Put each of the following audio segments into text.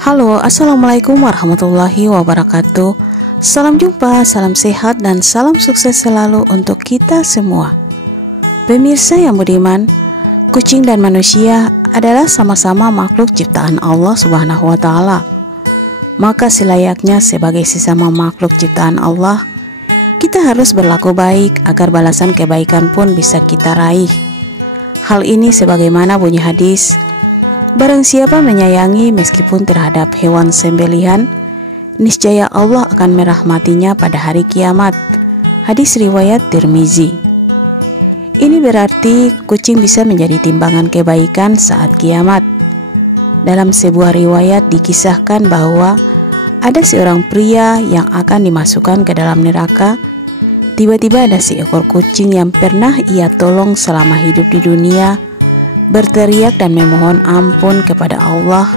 Halo, assalamualaikum warahmatullahi wabarakatuh. Salam jumpa, salam sehat, dan salam sukses selalu untuk kita semua. Pemirsa yang budiman, kucing dan manusia adalah sama-sama makhluk ciptaan Allah Subhanahu wa Ta'ala. Maka selayaknya sebagai sesama makhluk ciptaan Allah, kita harus berlaku baik agar balasan kebaikan pun bisa kita raih. Hal ini sebagaimana bunyi hadis, barang siapa menyayangi meskipun terhadap hewan sembelihan, niscaya Allah akan merahmatinya pada hari kiamat. Hadis riwayat Tirmizi. Ini berarti kucing bisa menjadi timbangan kebaikan saat kiamat. Dalam sebuah riwayat dikisahkan bahwa ada seorang pria yang akan dimasukkan ke dalam neraka. Tiba-tiba ada seekor kucing yang pernah ia tolong selama hidup di dunia berteriak dan memohon ampun kepada Allah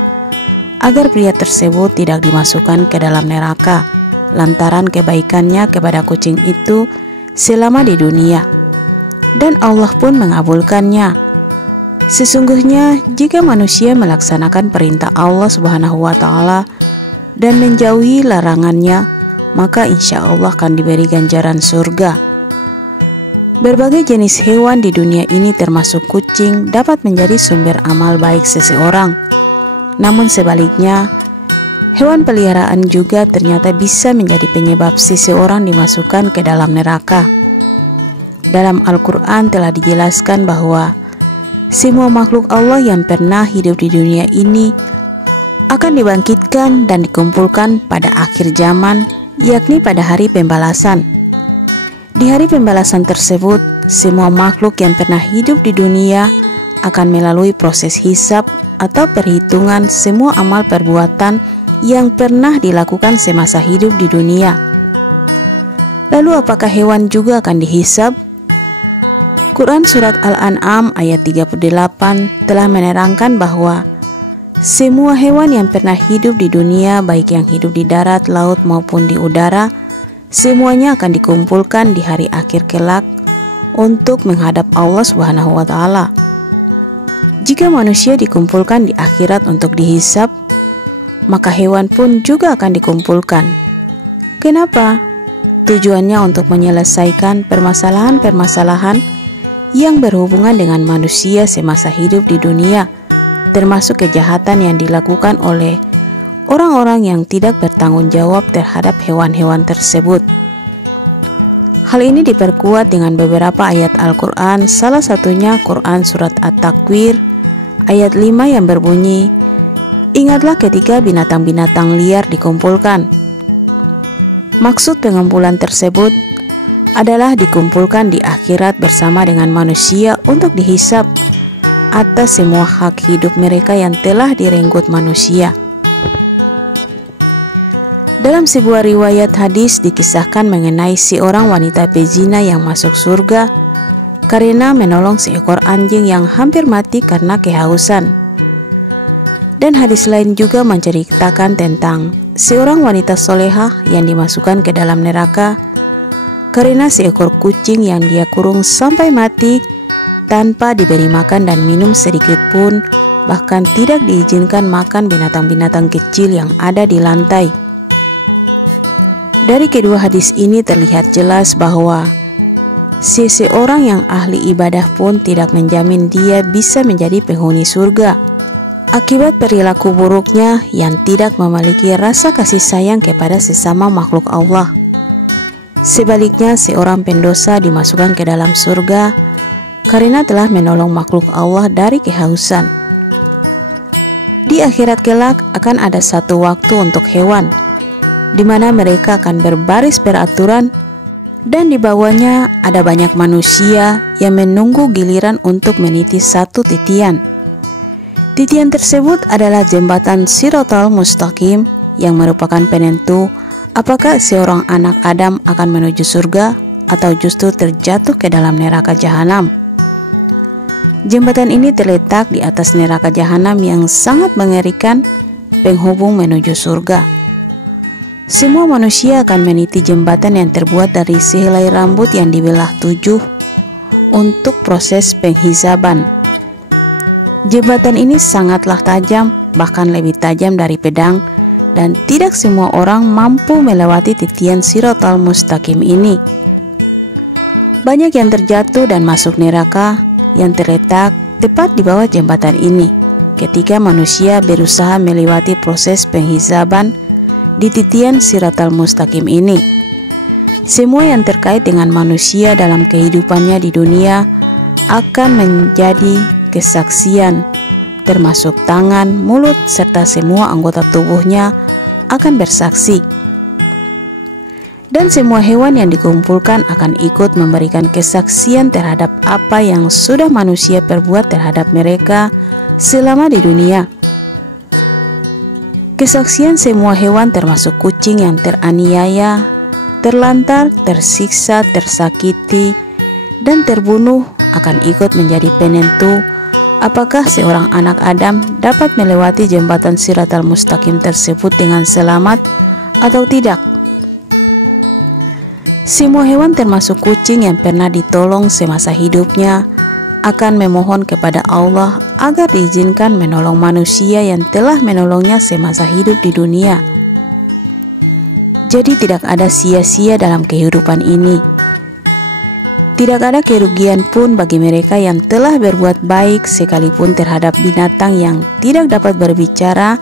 agar pria tersebut tidak dimasukkan ke dalam neraka lantaran kebaikannya kepada kucing itu selama di dunia. Dan Allah pun mengabulkannya. Sesungguhnya jika manusia melaksanakan perintah Allah Subhanahu wa Ta'ala dan menjauhi larangannya, maka insya Allah akan diberi ganjaran surga. Berbagai jenis hewan di dunia ini termasuk kucing dapat menjadi sumber amal baik seseorang. Namun sebaliknya, hewan peliharaan juga ternyata bisa menjadi penyebab seseorang dimasukkan ke dalam neraka. Dalam Al-Quran telah dijelaskan bahwa semua makhluk Allah yang pernah hidup di dunia ini akan dibangkitkan dan dikumpulkan pada akhir zaman, yakni pada hari pembalasan. Di hari pembalasan tersebut, semua makhluk yang pernah hidup di dunia akan melalui proses hisab atau perhitungan semua amal perbuatan yang pernah dilakukan semasa hidup di dunia. Lalu apakah hewan juga akan dihisab? Quran Surat Al-An'am ayat 38 telah menerangkan bahwa semua hewan yang pernah hidup di dunia, baik yang hidup di darat, laut maupun di udara, semuanya akan dikumpulkan di hari akhir kelak untuk menghadap Allah Subhanahu wa Ta'ala. Jika manusia dikumpulkan di akhirat untuk dihisab, maka hewan pun juga akan dikumpulkan. Kenapa? Tujuannya untuk menyelesaikan permasalahan-permasalahan yang berhubungan dengan manusia semasa hidup di dunia, termasuk kejahatan yang dilakukan oleh orang-orang yang tidak bertanggung jawab terhadap hewan-hewan tersebut. Hal ini diperkuat dengan beberapa ayat Al-Quran, salah satunya Quran Surat At-Takwir ayat 5 yang berbunyi, "Ingatlah ketika binatang-binatang liar dikumpulkan." Maksud pengumpulan tersebut adalah dikumpulkan di akhirat bersama dengan manusia untuk dihisab atas semua hak hidup mereka yang telah direnggut manusia. Dalam sebuah riwayat hadis dikisahkan mengenai seorang wanita pezina yang masuk surga karena menolong seekor anjing yang hampir mati karena kehausan. Dan hadis lain juga menceritakan tentang seorang wanita solehah yang dimasukkan ke dalam neraka karena seekor kucing yang dia kurung sampai mati tanpa diberi makan dan minum sedikit pun, bahkan tidak diizinkan makan binatang-binatang kecil yang ada di lantai. Dari kedua hadis ini terlihat jelas bahwa seseorang yang ahli ibadah pun tidak menjamin dia bisa menjadi penghuni surga akibat perilaku buruknya yang tidak memiliki rasa kasih sayang kepada sesama makhluk Allah. Sebaliknya, seorang pendosa dimasukkan ke dalam surga karena telah menolong makhluk Allah dari kehausan. Di akhirat kelak akan ada satu waktu untuk hewan, di mana mereka akan berbaris beraturan dan di bawahnya ada banyak manusia yang menunggu giliran untuk meniti satu titian. Titian tersebut adalah jembatan Shiratal Mustaqim yang merupakan penentu apakah seorang anak Adam akan menuju surga atau justru terjatuh ke dalam neraka jahanam. Jembatan ini terletak di atas neraka jahanam yang sangat mengerikan, penghubung menuju surga. Semua manusia akan meniti jembatan yang terbuat dari sehelai rambut yang dibelah 7 untuk proses penghisaban. Jembatan ini sangatlah tajam bahkan lebih tajam dari pedang, dan tidak semua orang mampu melewati titian Shiratal Mustaqim ini. Banyak yang terjatuh dan masuk neraka yang terletak tepat di bawah jembatan ini ketika manusia berusaha melewati proses penghisaban di titian Shiratal Mustaqim ini. Semua yang terkait dengan manusia dalam kehidupannya di dunia akan menjadi kesaksian, termasuk tangan, mulut, serta semua anggota tubuhnya akan bersaksi. Dan semua hewan yang dikumpulkan akan ikut memberikan kesaksian terhadap apa yang sudah manusia perbuat terhadap mereka selama di dunia. Kesaksian semua hewan termasuk kucing yang teraniaya, terlantar, tersiksa, tersakiti, dan terbunuh akan ikut menjadi penentu apakah seorang anak Adam dapat melewati jembatan Shiratal Mustaqim tersebut dengan selamat atau tidak. Semua hewan termasuk kucing yang pernah ditolong semasa hidupnya akan memohon kepada Allah agar diizinkan menolong manusia yang telah menolongnya semasa hidup di dunia. Jadi tidak ada sia-sia dalam kehidupan ini. Tidak ada kerugian pun bagi mereka yang telah berbuat baik sekalipun terhadap binatang yang tidak dapat berbicara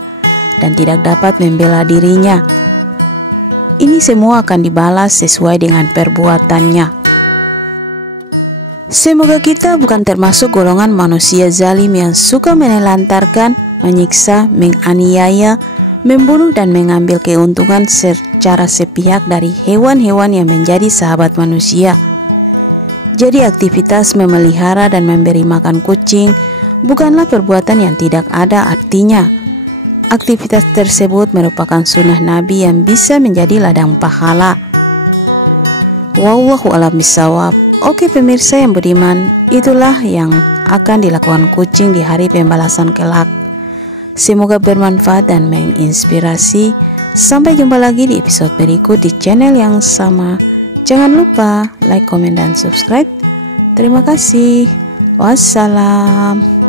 dan tidak dapat membela dirinya. Ini semua akan dibalas sesuai dengan perbuatannya. Semoga kita bukan termasuk golongan manusia zalim yang suka menelantarkan, menyiksa, menganiaya, membunuh dan mengambil keuntungan secara sepihak dari hewan-hewan yang menjadi sahabat manusia. Jadi aktivitas memelihara dan memberi makan kucing bukanlah perbuatan yang tidak ada artinya. Aktivitas tersebut merupakan sunnah Nabi yang bisa menjadi ladang pahala. Wallahu a'lam bishawab. Oke pemirsa yang budiman, itulah yang akan dilakukan kucing di hari pembalasan kelak. Semoga bermanfaat dan menginspirasi. Sampai jumpa lagi di episode berikut di channel yang sama. Jangan lupa like, komen, dan subscribe. Terima kasih. Wassalam.